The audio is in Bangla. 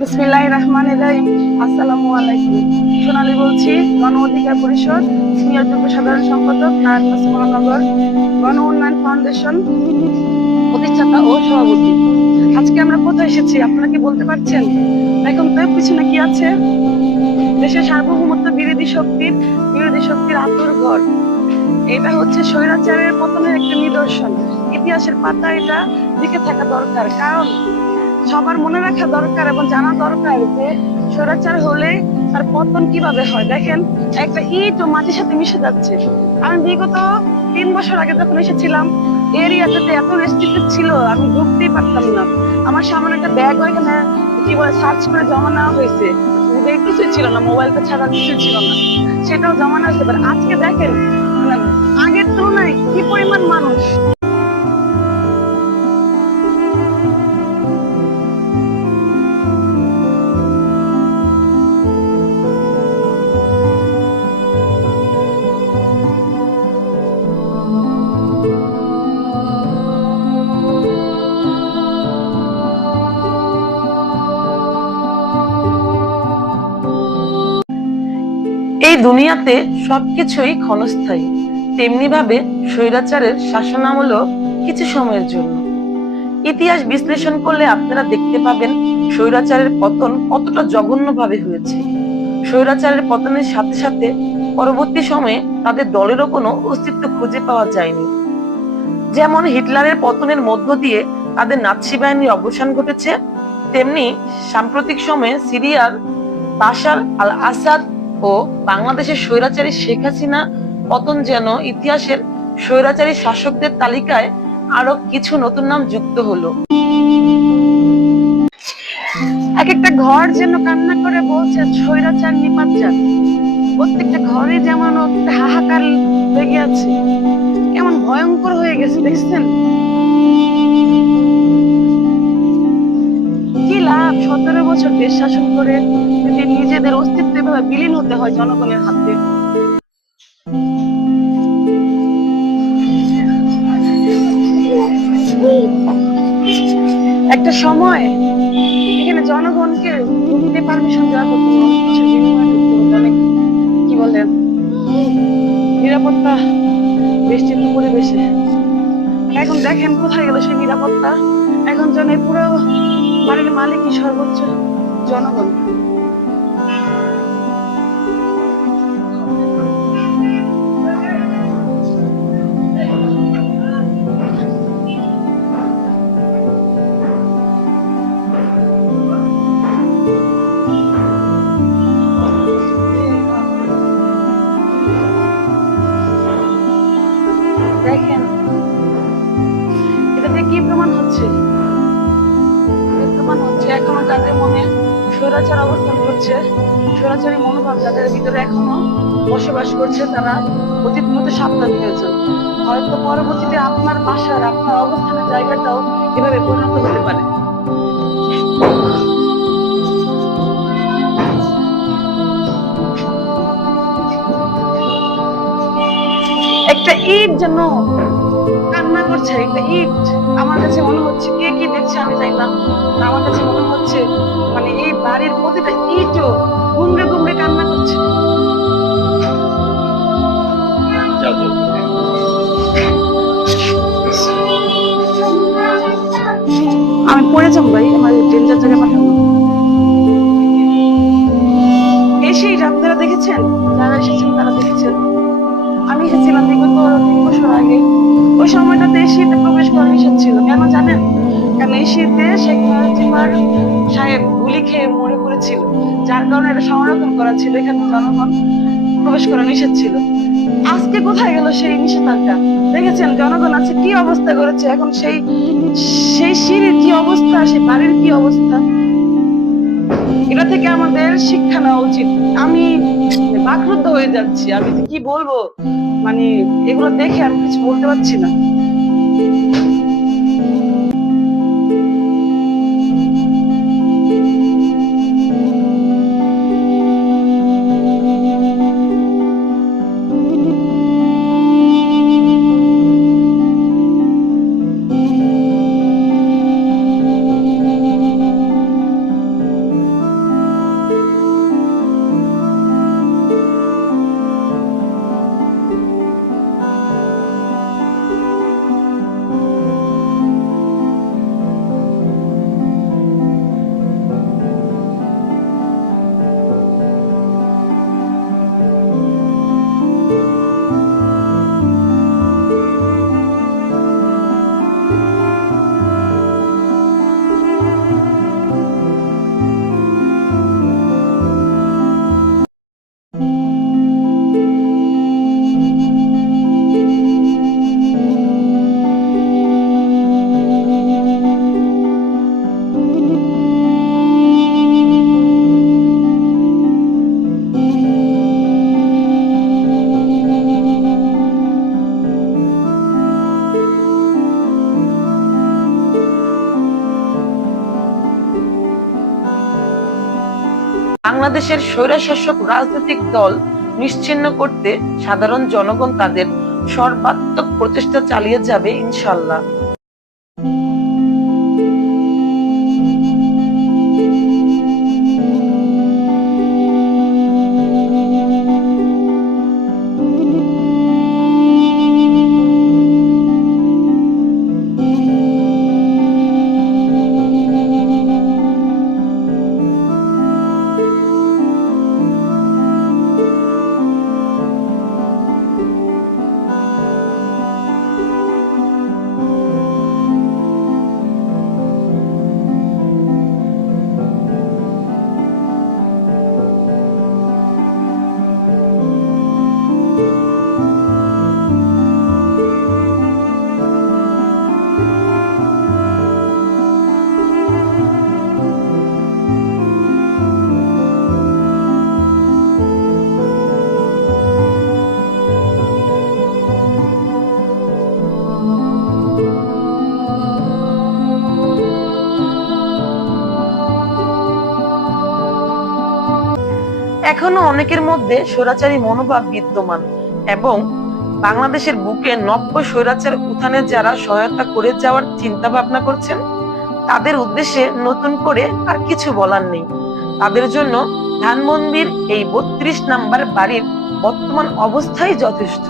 বিসমিল্লাহির রহমানির রহিম। আসসালামু আলাইকুম। সোনালী বলছি, গণ অধিকার পরিষদ সিনিয়র যুগ্ম সাধারণ সম্পাদক, নারায়ণগঞ্জ মহানগর গণ উন্নয়ন ফাউন্ডেশন প্রতিষ্ঠাতা ও সভাপতি। আজকে আমরা কোথায় এসেছি আপনারা কি বলতে পারছেন? এখন তো পিছনে কি আছে? দেশের সার্বভৌমত্ব বিরোধী শক্তির আতুর ঘর। এটা হচ্ছে স্বৈরাচারের পতনের একটা নিদর্শন। ইতিহাসের পাতা এটা লিখে থাকা দরকার, কারণ সবার মনে রাখা দরকার এবং জানা দরকার যে স্বৈরাচার হলে তার পতন কিভাবে হয়। দেখেন, একটা ইট ও মাটির সাথে মিশে যাচ্ছে। আমি বিগত 3 বছর আগে যখন এসেছিলাম, এরিয়াতে এত রেস্ট্রিক্টেড ছিল, আমি ঢুকতেই পারতাম না। আমার সামনে একটা ব্যাগ ওইখানে কি বলে সার্চ করে জমা নেওয়া হয়েছে, কিছুই ছিল না, মোবাইলটা ছাড়া কিছুই ছিল না, সেটাও জমা নেওয়া হয়েছে। আজকে দেখেন, মানে আগের তুলনায় কি পরিমাণ মানুষ। এই দুনিয়াতে সবকিছুই ক্ষণস্থায়ী, তেমনি ভাবে স্বৈরাচারের শাসনামলও কিছু সময়ের জন্য। ইতিহাস বিশ্লেষণ করলে আপনারা দেখতে পাবেন স্বৈরাচারের পতন কতটা জঘন্যভাবে হয়েছে। স্বৈরাচারের পতনের সাথে সাথে পরবর্তী সময়ে তাদের দলেরও কোনো অস্তিত্ব খুঁজে পাওয়া যায়নি। যেমন হিটলারের পতনের মধ্য দিয়ে তাদের নাৎসি বাহিনীর অবসান ঘটেছে, তেমনি সাম্প্রতিক সময়ে সিরিয়ার বাশার আল আসাদ ও বাংলাদেশের স্বৈরাচারী শেখ হাসিনা পতন যেন ইতিহাসের স্বৈরাচারী শাসকদের তালিকায় আরো কিছু নতুন নাম যুক্ত হলো। এক একটা ঘর যেন কান্না করে বলছে স্বৈরাচার নিপাত যাক। প্রত্যেকটা ঘরে যেমন হাহাকার লেগে আছে, কেমন ভয়ঙ্কর হয়ে গেছে দেখছেন। কি লাভ 17 বছর দেশ শাসন করে যদি নিজেদের অস্তিত্ব এভাবে বিলীন হতে হয় জনগণের হাতে। একটা সময় এখানে জনগণকে ঢুকতে পারমিশন দেওয়া হতো, অনেক কিছু বিনিময়ে ঢুকতে হতো, অনেক কি বলে নিরাপত্তা বেষ্টিত পরিবেশে। এখন দেখেন কোথায় গেল সেই নিরাপত্তা। এখন যেন পুরো বাড়ির মালিকই সর্বোচ্চ জনগণ। দেখেন এটা দিয়ে কি প্রমাণ হচ্ছে? এখনো যাদের মনে স্বৈরাচার অবস্থান করছে, স্বৈরাচারী মনোভাব যাদের ভিতরে এখনো বসবাস করছে, তারা অতীত মতো সাবধান হয়েছে। হয়তো পরবর্তীতে আপনার বাসার, আপনার অবস্থানের জায়গাটাও এভাবে পরিণত হতে পারে। একটা ইট যেন কান্না করছে, একটা ইট। আমার কাছে মনে হচ্ছে, কে কি দেখছে আমি জানি না, আমার কাছে মনে হচ্ছে মানে এই বাড়ির প্রতিটা ইটও গুমড়ে গুমড়ে কান্না করছে। আমি পড়ে যাবো ভাই, আমার ডেঞ্জার জায়গায় পাঠাবো। এসেই আপনারা দেখেছেন, যারা এসেছেন তারা দেখেছেন। আমি এসেছিলাম বিগত 3 বছর আগে। ওই সময়টাতে শীতে প্রবেশ করা নিষেধ ছিল। কেন জানেন? কারণ এই শীতে শেখ মুজিবুর সাহেব গুলি খেয়ে মরে পড়েছিল, যার কারণে এটা সংরক্ষণ করা ছিল, এখানে জনগণ প্রবেশ করা নিষেধ ছিল। আজকে কোথায় গেল সেই নিষেধাজ্ঞা? দেখেছেন জনগণ আছে কি অবস্থা করেছে। এখন সেই সিঁড়ির কি অবস্থা, সেই বাড়ির কি অবস্থা, এটা থেকে আমাদের শিক্ষা নেওয়া উচিত। আমি বাকরুদ্ধ হয়ে যাচ্ছি, আমি যে কি বলবো, মানে এগুলো দেখে আমি কিছু বলতে পারছি না। বাংলাদেশের স্বৈরশাসক রাজনৈতিক দল নিশ্চিহ্ন করতে সাধারণ জনগণ তাদের সর্বাত্মক প্রচেষ্টা চালিয়ে যাবে ইনশাআল্লাহ। এখনো অনেকের মধ্যে স্বৈরাচারী মনোভাব বিদ্যমান এবং বাংলাদেশের বুকে নব্য স্বৈরাচার উত্থানে যারা সহায়তা করে যাওয়ার চিন্তা ভাবনা করছেন, তাদের উদ্দেশ্যে নতুন করে আর কিছু বলার নেই। তাদের জন্য ধানমন্ডির এই 32 নাম্বার বাড়ির বর্তমান অবস্থাই যথেষ্ট।